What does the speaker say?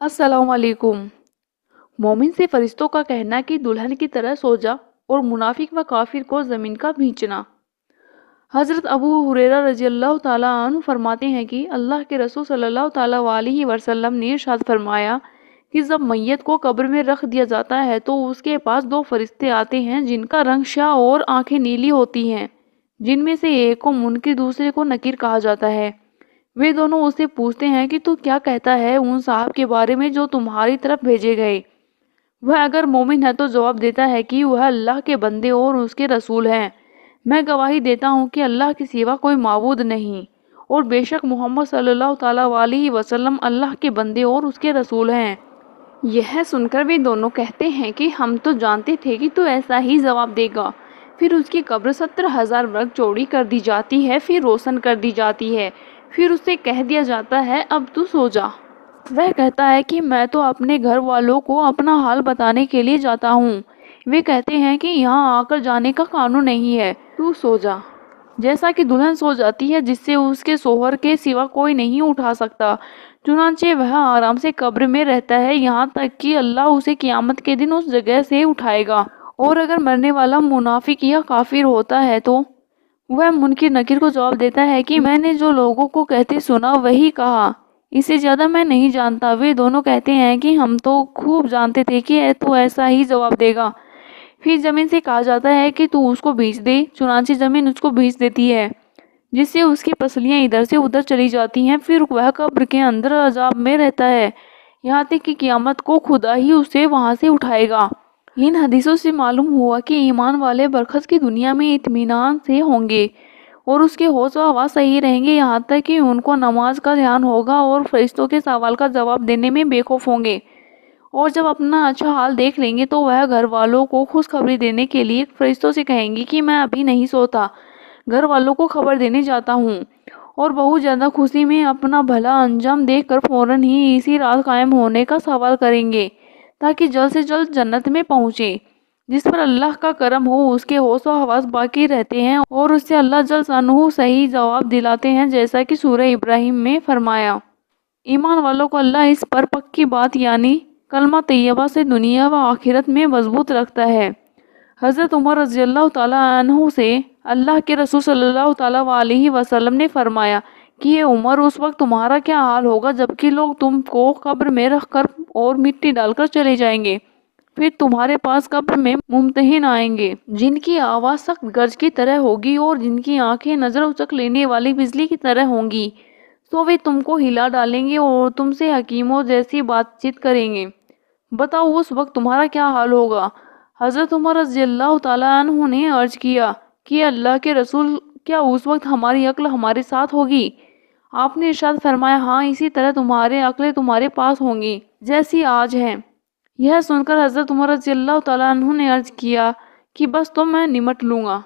अस्सलाम वालेकुम। मोमिन से फरिश्तों का कहना कि दुल्हन की तरह सो जा और मुनाफिक व काफिर को ज़मीन का भींचना। हज़रत अबू हुरैरा रज़ियल्लाहु ताला अन्हु फरमाते हैं कि अल्लाह के रसूल सल्लल्लाहु ताला अलैहि वसल्लम ने इरशाद फरमाया कि जब मैयत को कब्र में रख दिया जाता है तो उसके पास दो फरिश्ते आते हैं जिनका रंग शाह और आंखें नीली होती हैं। जिनमें से एक को मुनकिर दूसरे को नकीर कहा जाता है। वे दोनों उससे पूछते हैं कि तू क्या कहता है उन साहब के बारे में जो तुम्हारी तरफ भेजे गए। वह अगर मोमिन है तो जवाब देता है कि वह अल्लाह के बंदे और उसके रसूल हैं। मैं गवाही देता हूँ कि अल्लाह के सिवा कोई माबूद नहीं और बेशक मोहम्मद सल्लल्लाहु ताला अलैहि वसल्लम अल्लाह के बंदे और उसके रसूल हैं। यह सुनकर वे दोनों कहते हैं कि हम तो जानते थे कि तू ऐसा ही जवाब देगा। फिर उसकी कब्र 70,000 वर्ग चौड़ी कर दी जाती है, फिर रोशन कर दी जाती है। फिर उससे कह दिया जाता है अब तू सो जा। वह कहता है कि मैं तो अपने घर वालों को अपना हाल बताने के लिए जाता हूँ। वे कहते हैं कि यहाँ आकर जाने का कानून नहीं है, तू सो जा। जैसा कि दुल्हन सो जाती है जिससे उसके शोहर के सिवा कोई नहीं उठा सकता, चुनांचे वह आराम से कब्र में रहता है यहाँ तक कि अल्लाह उसे क़यामत के दिन उस जगह से उठाएगा। और अगर मरने वाला मुनाफिक या काफिर होता है तो वह मुनकिर नकीर को जवाब देता है कि मैंने जो लोगों को कहते सुना वही कहा, इससे ज़्यादा मैं नहीं जानता। वे दोनों कहते हैं कि हम तो खूब जानते थे कि तू ऐसा ही जवाब देगा। फिर ज़मीन से कहा जाता है कि तू उसको भींच दे, चुनांचे ज़मीन उसको भींच देती है जिससे उसकी पसलियाँ इधर से उधर चली जाती हैं। फिर वह कब्र के अंदर अजाब में रहता है यहाँ तक कि क़यामत को खुदा ही उसे वहाँ से उठाएगा। इन हदीसों से मालूम हुआ कि ईमान वाले बरखस की दुनिया में इत्मीनान से होंगे और उसके होश व हवास सही रहेंगे यहाँ तक कि उनको नमाज का ध्यान होगा और फरिश्तों के सवाल का जवाब देने में बेखौफ होंगे। और जब अपना अच्छा हाल देख लेंगे तो वह घर वालों को खुशखबरी देने के लिए फरिश्तों से कहेंगे कि मैं अभी नहीं सोता, घर वालों को खबर देने जाता हूँ। और बहुत ज़्यादा खुशी में अपना भला अंजाम देखकर फौरन ही इसी रात कायम होने का सवाल करेंगे ताकि जल्द से जल्द जन्नत में पहुँचे। जिस पर अल्लाह का करम हो उसके होश व हवास बाकी रहते हैं और उससे अल्लाह जल शानहू सही जवाब दिलाते हैं, जैसा कि सूरह इब्राहिम में फरमाया। ईमान वालों को अल्लाह इस पर पक्की बात यानी कलमा तैयबा से दुनिया व आखिरत में मजबूत रखता है। हज़रत उमर रज़ियल्लाहु ताला अन्हु से अल्लाह के रसूल सल्लल्लाहु ताला अलैहि वसल्लम ने फरमाया कि ये उमर, उस वक्त तुम्हारा क्या हाल होगा जबकि लोग तुमको कब्र में रख कर और मिट्टी डालकर चले जाएंगे। फिर तुम्हारे पास कब्र में मुम्तहिन आएंगे जिनकी आवाज़ सख्त गरज की तरह होगी और जिनकी आंखें नज़र उचक लेने वाली बिजली की तरह होंगी। तो वे तुमको हिला डालेंगे और तुमसे हकीमों जैसी बातचीत करेंगे। बताओ उस वक्त तुम्हारा क्या हाल होगा। हज़रत उमर रज़ियल्लाहु ताला अन्हु ने अर्ज किया कि अल्लाह के रसूल, क्या उस वक्त हमारी अक्ल हमारे साथ होगी? आपने इरशाद फरमाया, हाँ, इसी तरह तुम्हारे अक्लें तुम्हारे पास होंगी जैसी आज हैं। यह सुनकर हज़रत उमर रज़ियल्लाहु ताला अन्हु ने अर्ज किया कि बस तो मैं निमट लूँगा।